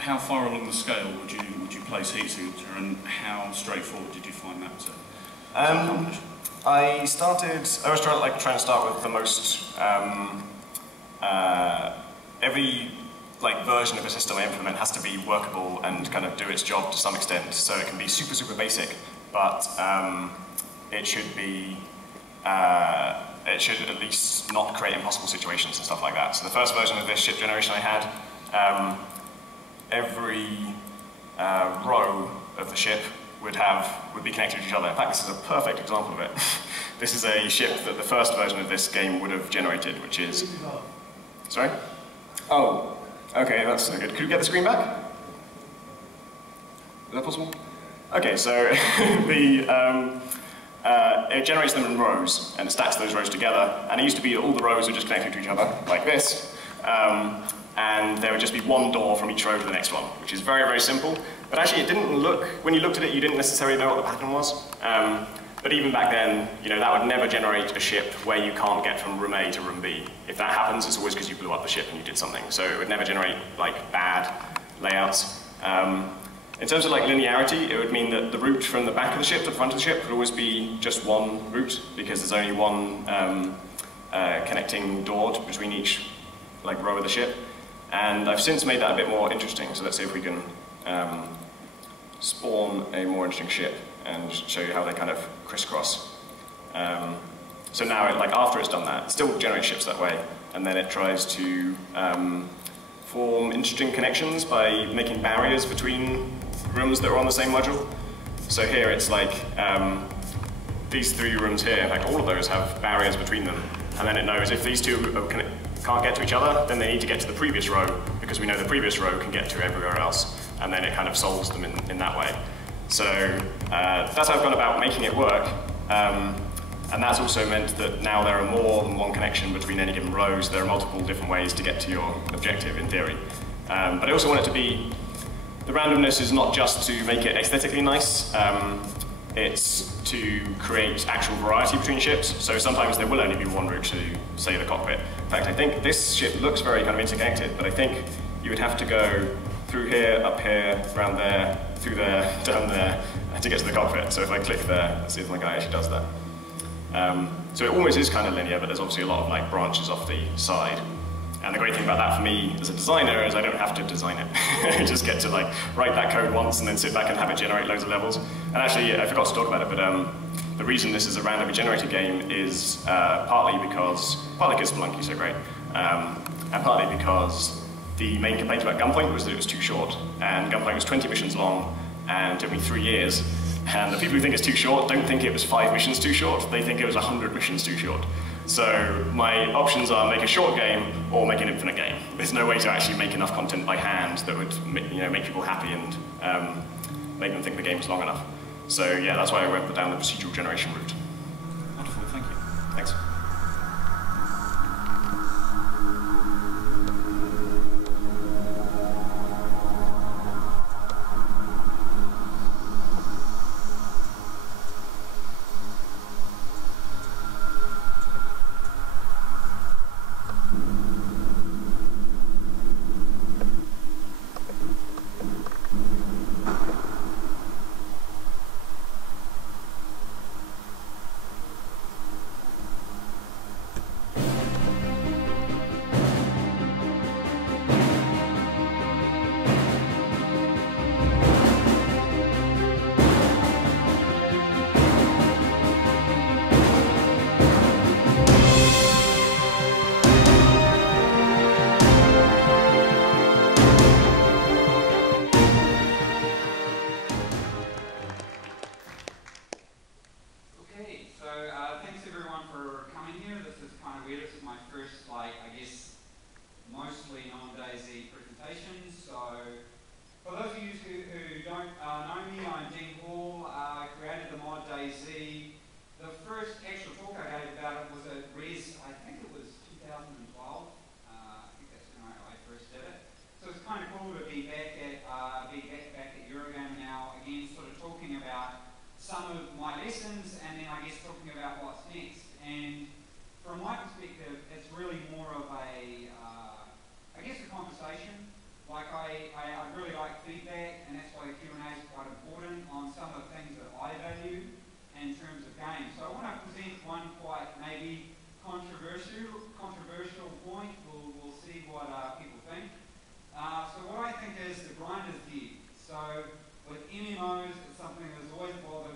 how far along the scale would you place heat signature, and how straightforward did you find that to accomplish? I always trying to start with the most, every version of a system I implement has to be workable and kind of do its job to some extent. So it can be super, super basic, but it should be, it should at least not create impossible situations and stuff like that. So the first version of this ship generation I had, every row of the ship would be connected to each other. In fact, this is a perfect example of it. This is a ship that the first version of this game would have generated, which is... Sorry? Oh, okay, that's good. Could we get the screen back? Is that possible? Okay, so it generates them in rows, and it stacks those rows together, and it used to be that all the rows were just connected to each other, like this, and there would just be one door from each row to the next one, which is very, very simple. But actually, it didn't look, when you looked at it, you didn't necessarily know what the pattern was. But even back then, that would never generate a ship where you can't get from room A to room B. If that happens, it's always because you blew up the ship and you did something. So it would never generate bad layouts. In terms of linearity, it would mean that the route from the back of the ship to the front of the ship would always be just one route, because there's only one connecting door between each row of the ship. And I've since made that a bit more interesting. So let's see if we can spawn a more interesting ship and show you how they kind of crisscross. So now, after it's done that, it still generates ships that way, and then it tries to form interesting connections by making barriers between rooms that are on the same module. So here it's these three rooms here, in fact all of those have barriers between them, and then it knows if these two can't get to each other, then they need to get to the previous row, because we know the previous row can get to everywhere else, and then it kind of solves them in that way. So that's how I've gone about making it work, and that's also meant that now there are more than one connection between any given rows. There are multiple different ways to get to your objective in theory. But I also want it to be, the randomness is not just to make it aesthetically nice, it's to create actual variety between ships. So sometimes there will only be one route to, say, the cockpit. In fact, I think this ship looks very kind of interconnected, but I think you would have to go through here, up here, around there, through there, down there, to get to the cockpit. So if I click there, let's see if my guy actually does that. So it almost is kind of linear, but there's obviously a lot of branches off the side. And the great thing about that for me as a designer is I don't have to design it. I just get to write that code once and then sit back and have it generate loads of levels. And actually, I forgot to talk about it, but the reason this is a randomly generated game is partly because Spelunky's so great, and partly because the main complaint about Gunpoint was that it was too short. And Gunpoint was 20 missions long and took me 3 years. And the people who think it's too short don't think it was 5 missions too short, they think it was 100 missions too short. So my options are make a short game or make an infinite game. There's no way to actually make enough content by hand that would make people happy and make them think the game was long enough. So yeah, that's why I went down the procedural generation route. Wonderful, thank you. Thanks. I guess a conversation. Like I'd really like feedback, and that's why the Q&A is quite important on some of the things that I value in terms of games. So I want to present one quite maybe controversial point. We'll see what people think. So what I think is the grind is dead. So with MMOs, it's something that's always bothered